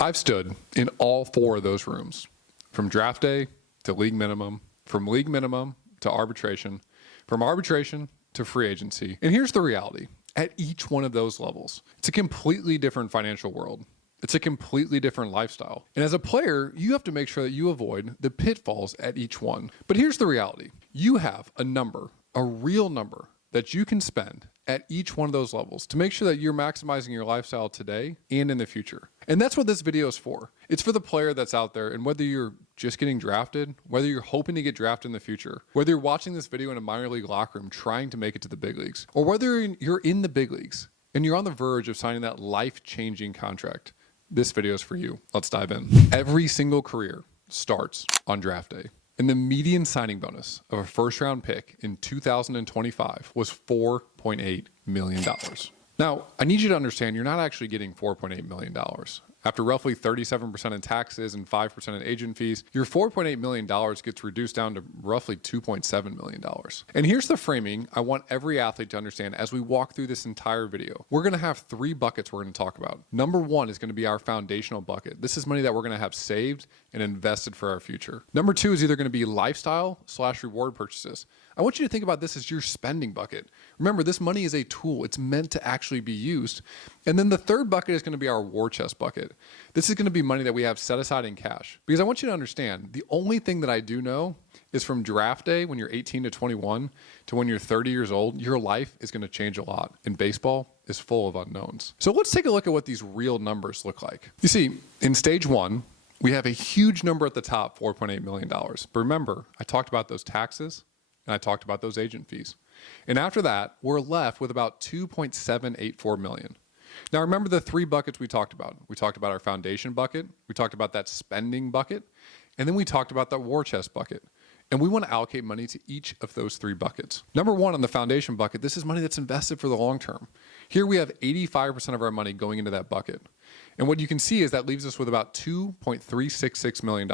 I've stood in all four of those rooms, from draft day to league minimum, from league minimum to arbitration, from arbitration to free agency. And here's the reality. At each one of those levels, it's a completely different financial world. It's a completely different lifestyle. And as a player, you have to make sure that you avoid the pitfalls at each one. But here's the reality. You have a number, a real number, that you can spend at each one of those levels to make sure that you're maximizing your lifestyle today and in the future. And that's what this video is for. It's for the player that's out there, and whether you're just getting drafted, whether you're hoping to get drafted in the future, whether you're watching this video in a minor league locker room trying to make it to the big leagues, or whether you're in the big leagues and you're on the verge of signing that life-changing contract, this video is for you. Let's dive in. Every single career starts on draft day. And the median signing bonus of a first-round pick in 2025 was $4.8 million. Now, I need you to understand you're not actually getting $4.8 million. After roughly 37% in taxes and 5% in agent fees, your $4.8 million gets reduced down to roughly $2.7 million. And here's the framing I want every athlete to understand as we walk through this entire video. We're going to have three buckets we're going to talk about. Number one is going to be our foundational bucket. This is money that we're going to have saved and invested for our future. Number two is either going to be lifestyle/reward purchases. I want you to think about this as your spending bucket. Remember, this money is a tool. It's meant to actually be used. And then the third bucket is going to be our war chest bucket. This is going to be money that we have set aside in cash. Because I want you to understand, the only thing that I do know is from draft day when you're 18 to 21 to when you're 30 years old, your life is going to change a lot. And baseball is full of unknowns. So let's take a look at what these real numbers look like. You see, in stage one, we have a huge number at the top, $4.8 million. But remember, I talked about those taxes and I talked about those agent fees. And after that, we're left with about $2.784 million. Now, remember the three buckets we talked about. We talked about our foundation bucket. We talked about that spending bucket. And then we talked about that war chest bucket. And we want to allocate money to each of those three buckets. Number one on the foundation bucket, this is money that's invested for the long term. Here we have 85% of our money going into that bucket. And what you can see is that leaves us with about $2.366 million.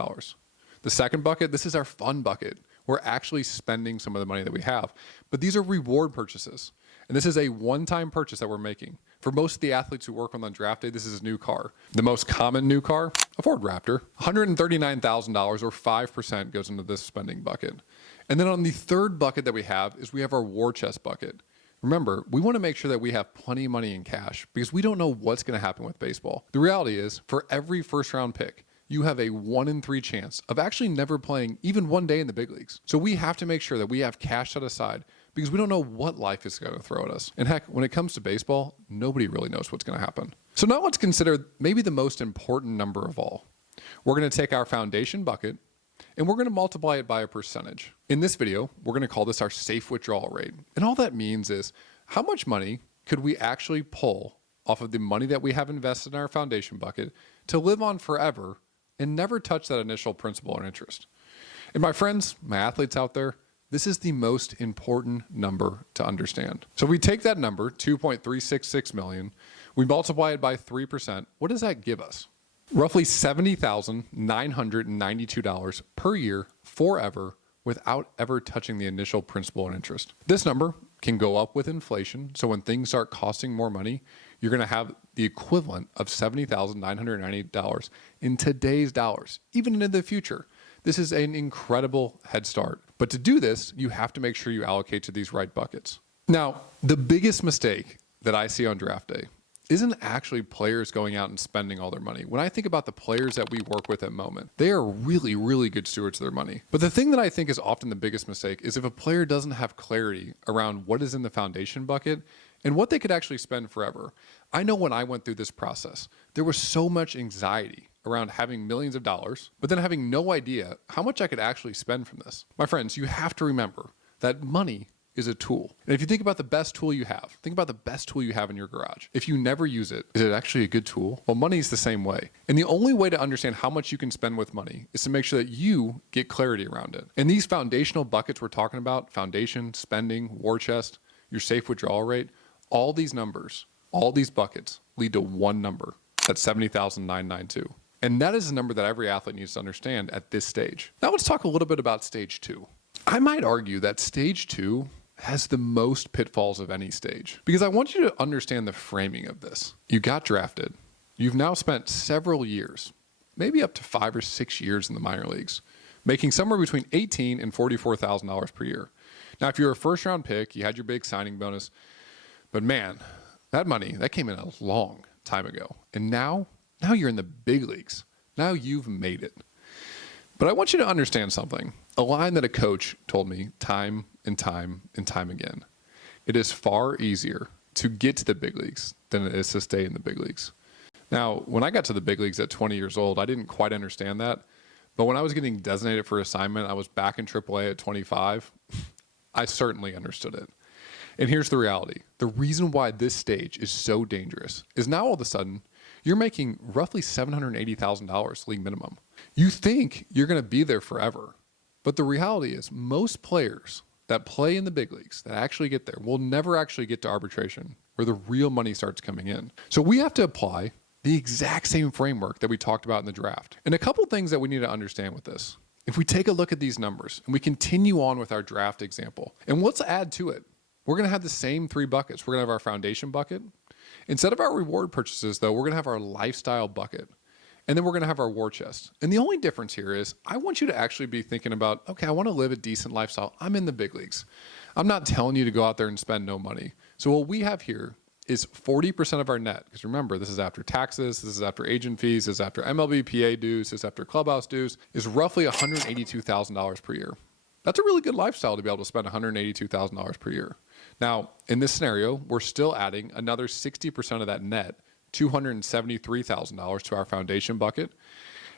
The second bucket, this is our fun bucket. We're actually spending some of the money that we have. But these are reward purchases. And this is a one-time purchase that we're making. For most of the athletes who work on the draft day, this is a new car. The most common new car, a Ford Raptor. $139,000 or 5% goes into this spending bucket. And then on the third bucket that we have is we have our war chest bucket. Remember, we want to make sure that we have plenty of money in cash because we don't know what's going to happen with baseball. The reality is, for every first-round pick, you have a 1 in 3 chance of actually never playing even one day in the big leagues. So we have to make sure that we have cash set aside because we don't know what life is going to throw at us. And heck, when it comes to baseball, nobody really knows what's going to happen. So now let's consider maybe the most important number of all. We're going to take our foundation bucket and we're going to multiply it by a percentage. In this video, we're going to call this our safe withdrawal rate. And all that means is how much money could we actually pull off of the money that we have invested in our foundation bucket to live on forever and never touch that initial principal and interest. And my friends, my athletes out there, this is the most important number to understand. So we take that number, 2.366 million, we multiply it by 3%. What does that give us? Roughly $70,992 per year forever without ever touching the initial principal and interest. This number can go up with inflation. So when things start costing more money, you're going to have the equivalent of $70,998 in today's dollars, even into the future. This is an incredible head start. But to do this, you have to make sure you allocate to these right buckets. Now, the biggest mistake that I see on draft day isn't actually players going out and spending all their money. When I think about the players that we work with at Moment, they are really, really good stewards of their money. But the thing that I think is often the biggest mistake is if a player doesn't have clarity around what is in the foundation bucket and what they could actually spend forever. I know when I went through this process, there was so much anxiety around having millions of dollars, but then having no idea how much I could actually spend from this. My friends, you have to remember that money is a tool. And if you think about the best tool you have, think about the best tool you have in your garage. If you never use it, is it actually a good tool? Well, money is the same way. And the only way to understand how much you can spend with money is to make sure that you get clarity around it. And these foundational buckets we're talking about, foundation, spending, war chest, your safe withdrawal rate, all these numbers, all these buckets lead to one number. That's 70,992. And that is the number that every athlete needs to understand at this stage. Now let's talk a little bit about stage two. I might argue that stage two has the most pitfalls of any stage because I want you to understand the framing of this. You got drafted. You've now spent several years, maybe up to 5 or 6 years in the minor leagues, making somewhere between $18,000 and $44,000 per year. Now, if you're a first-round pick, you had your big signing bonus, but man, that money, that came in a long time ago. And now you're in the big leagues. Now you've made it. But I want you to understand something. A line that a coach told me time and time and time again. It is far easier to get to the big leagues than it is to stay in the big leagues. Now, when I got to the big leagues at 20 years old, I didn't quite understand that. But when I was getting designated for assignment, I was back in AAA at 25. I certainly understood it. And here's the reality. The reason why this stage is so dangerous is now all of a sudden, you're making roughly $780,000 league minimum. You think you're going to be there forever. But the reality is most players that play in the big leagues, that actually get there, will never actually get to arbitration where the real money starts coming in. So we have to apply the exact same framework that we talked about in the draft. And a couple things that we need to understand with this. If we take a look at these numbers and we continue on with our draft example, and let's add to it, we're going to have the same 3 buckets. We're going to have our foundation bucket. Instead of our reward purchases, though, we're going to have our lifestyle bucket. And then we're going to have our war chest. And the only difference here is I want you to actually be thinking about, okay, I want to live a decent lifestyle. I'm in the big leagues. I'm not telling you to go out there and spend no money. So what we have here is 40% of our net. Because remember, this is after taxes, this is after agent fees, this is after MLB PA dues, this is after clubhouse dues, is roughly $182,000 per year. That's a really good lifestyle to be able to spend $182,000 per year. Now, in this scenario, we're still adding another 60% of that net, $273,000 to our foundation bucket.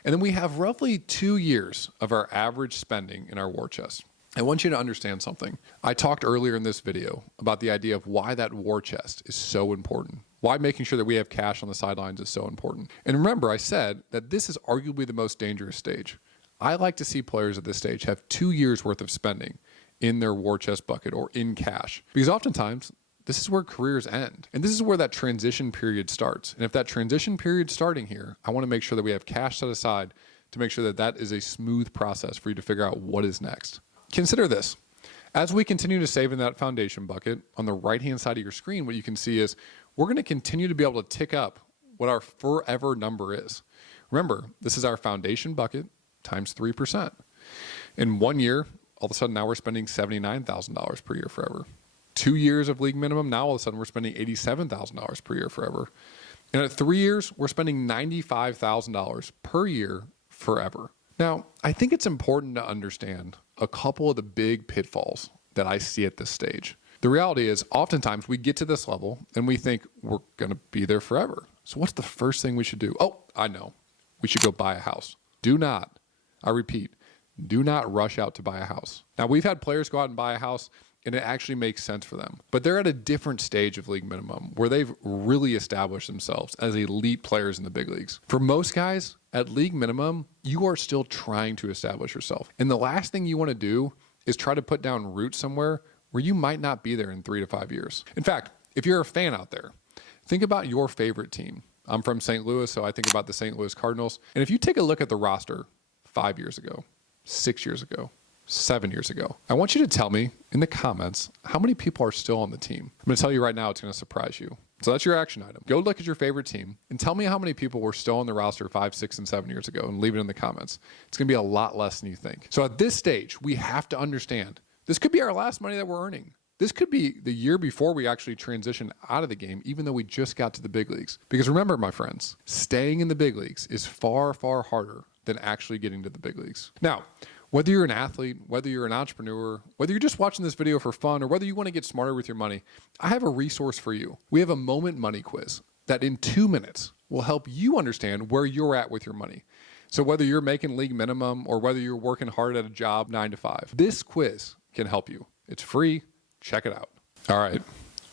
And then we have roughly 2 years of our average spending in our war chest. I want you to understand something. I talked earlier in this video about the idea of why that war chest is so important, why making sure that we have cash on the sidelines is so important. And remember, I said that this is arguably the most dangerous stage. I like to see players at this stage have 2 years worth of spending in their war chest bucket or in cash, because oftentimes this is where careers end. And this is where that transition period starts. And if that transition period's starting here, I want to make sure that we have cash set aside to make sure that that is a smooth process for you to figure out what is next. Consider this. As we continue to save in that foundation bucket, on the right-hand side of your screen, what you can see is we're going to continue to be able to tick up what our forever number is. Remember, this is our foundation bucket times 3%. In 1 year, all of a sudden now we're spending $79,000 per year forever. 2 years of league minimum, now all of a sudden we're spending $87,000 per year forever. And at 3 years, we're spending $95,000 per year forever. Now, I think it's important to understand a couple of the big pitfalls that I see at this stage. The reality is oftentimes we get to this level and we think we're going to be there forever. So what's the first thing we should do? Oh, I know. We should go buy a house. Do not, I repeat, do not rush out to buy a house. Now, we've had players go out and buy a house and it actually makes sense for them. But they're at a different stage of league minimum where they've really established themselves as elite players in the big leagues. For most guys, at league minimum, you are still trying to establish yourself. And the last thing you want to do is try to put down roots somewhere where you might not be there in 3 to 5 years. In fact, if you're a fan out there, think about your favorite team. I'm from St. Louis, so I think about the St. Louis Cardinals. And if you take a look at the roster 5 years ago, 6 years ago, 7 years ago, I want you to tell me in the comments how many people are still on the team. I'm going to tell you right now, it's going to surprise you. So that's your action item. Go look at your favorite team and tell me how many people were still on the roster 5, 6, and 7 years ago and leave it in the comments. It's going to be a lot less than you think. So at this stage, we have to understand this could be our last money that we're earning. This could be the year before we actually transition out of the game, even though we just got to the big leagues. Because remember, my friends, staying in the big leagues is far, far harder than actually getting to the big leagues. Now, whether you're an athlete, whether you're an entrepreneur, whether you're just watching this video for fun, or whether you want to get smarter with your money, I have a resource for you. We have a moment money quiz that in 2 minutes will help you understand where you're at with your money. So whether you're making league minimum or whether you're working hard at a job 9 to 5, this quiz can help you. It's free. Check it out. All right.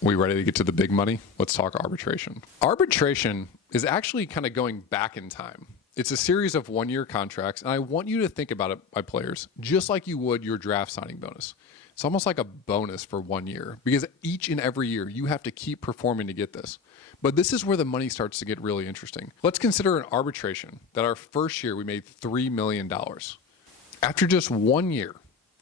We ready to get to the big money? Let's talk arbitration. Arbitration is actually kind of going back in time. It's a series of 1-year contracts, and I want you to think about it, my players, just like you would your draft signing bonus. It's almost like a bonus for 1 year because each and every year you have to keep performing to get this. But this is where the money starts to get really interesting. Let's consider an arbitration that our first year we made $3 million. After just 1 year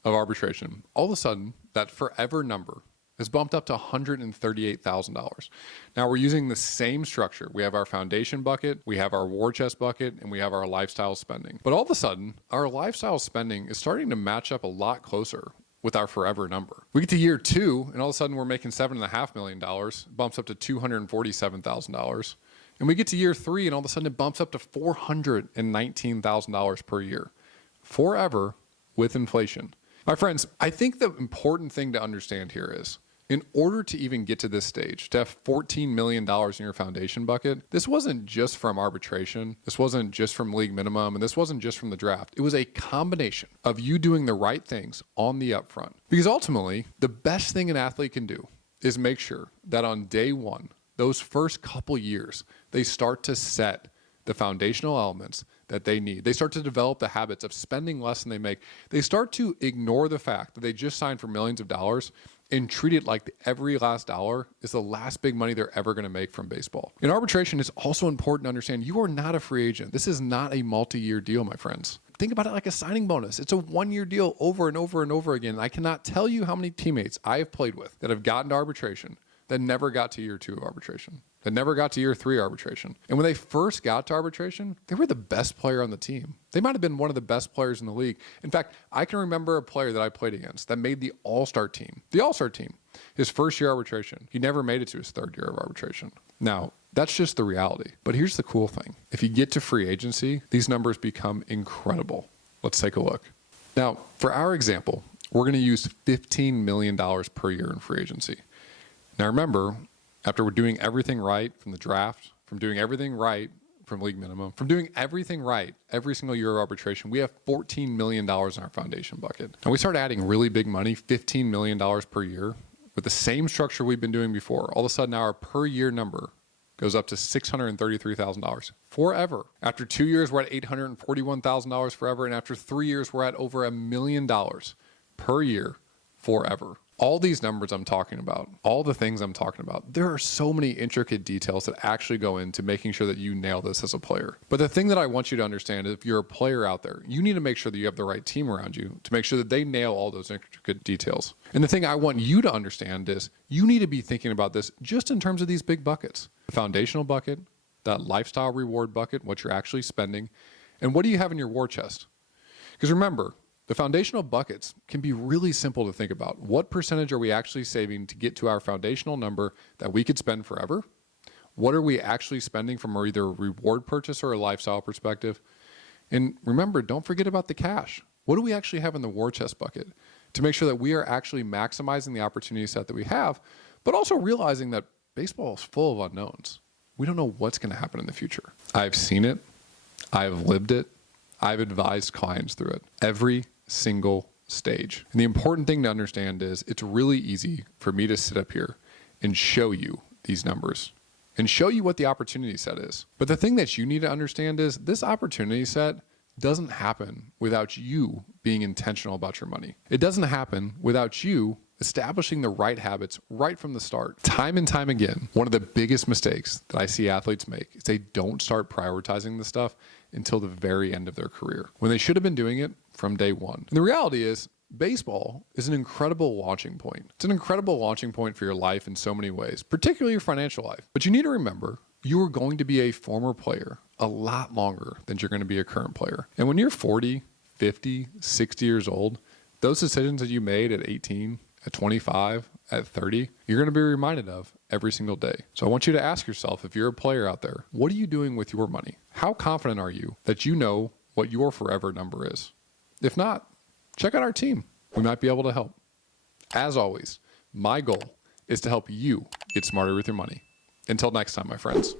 of arbitration, all of a sudden that forever number is bumped up to $138,000. Now we're using the same structure. We have our foundation bucket, we have our war chest bucket, and we have our lifestyle spending. But all of a sudden, our lifestyle spending is starting to match up a lot closer with our forever number. We get to year 2, and all of a sudden we're making $7.5 million, bumps up to $247,000. And we get to year 3, and all of a sudden it bumps up to $419,000 per year. Forever with inflation. My friends, I think the important thing to understand here is, in order to even get to this stage, to have $14 million in your foundation bucket, this wasn't just from arbitration, this wasn't just from league minimum, and this wasn't just from the draft. It was a combination of you doing the right things on the upfront. Because ultimately, the best thing an athlete can do is make sure that on day 1, those first couple years, they start to set the foundational elements that they need. They start to develop the habits of spending less than they make. They start to ignore the fact that they just signed for millions of dollars and treat it like every last dollar is the last big money they're ever going to make from baseball. In arbitration, it's also important to understand you are not a free agent. This is not a multi-year deal, my friends. Think about it like a signing bonus. It's a 1-year deal over and over and over again. I cannot tell you how many teammates I have played with that have gotten to arbitration that never got to year 2 of arbitration, that never got to year 3 arbitration. And when they first got to arbitration, they were the best player on the team. They might have been one of the best players in the league. In fact, I can remember a player that I played against that made the All-Star team. The All-Star team, his first year arbitration. He never made it to his 3rd year of arbitration. Now, that's just the reality. But here's the cool thing. If you get to free agency, these numbers become incredible. Let's take a look. Now, for our example, we're going to use $15 million per year in free agency. Now remember, after we're doing everything right from the draft, from doing everything right from league minimum, from doing everything right every single year of arbitration, we have $14 million in our foundation bucket. And we start adding really big money, $15 million per year, with the same structure we've been doing before. All of a sudden, our per year number goes up to $633,000 forever. After 2 years, we're at $841,000 forever. And after 3 years, we're at over $1 million per year forever. All these numbers I'm talking about, all the things I'm talking about, there are so many intricate details that actually go into making sure that you nail this as a player. But the thing that I want you to understand is if you're a player out there, you need to make sure that you have the right team around you to make sure that they nail all those intricate details. And the thing I want you to understand is you need to be thinking about this just in terms of these big buckets. The foundational bucket, that lifestyle reward bucket, what you're actually spending, and what do you have in your war chest? Because remember, the foundational buckets can be really simple to think about. What percentage are we actually saving to get to our foundational number that we could spend forever? What are we actually spending from either a reward purchase or a lifestyle perspective? And remember, don't forget about the cash. What do we actually have in the war chest bucket to make sure that we are actually maximizing the opportunity set that we have, but also realizing that baseball is full of unknowns. We don't know what's going to happen in the future. I've seen it. I've lived it. I've advised clients through it every single stage. And the important thing to understand is it's really easy for me to sit up here and show you these numbers and show you what the opportunity set is. But the thing that you need to understand is this opportunity set doesn't happen without you being intentional about your money. It doesn't happen without you establishing the right habits right from the start. Time and time again, one of the biggest mistakes that I see athletes make is they don't start prioritizing this stuff until the very end of their career, when they should have been doing it from day one. And the reality is, baseball is an incredible launching point. It's an incredible launching point for your life in so many ways, particularly your financial life. But you need to remember, you are going to be a former player a lot longer than you're going to be a current player. And when you're 40, 50, 60 years old, those decisions that you made at 18, at 25, at 30, you're going to be reminded of every single day. So I want you to ask yourself, if you're a player out there, what are you doing with your money? How confident are you that you know what your forever number is? If not, check out our team. We might be able to help. As always, my goal is to help you get smarter with your money. Until next time, my friends.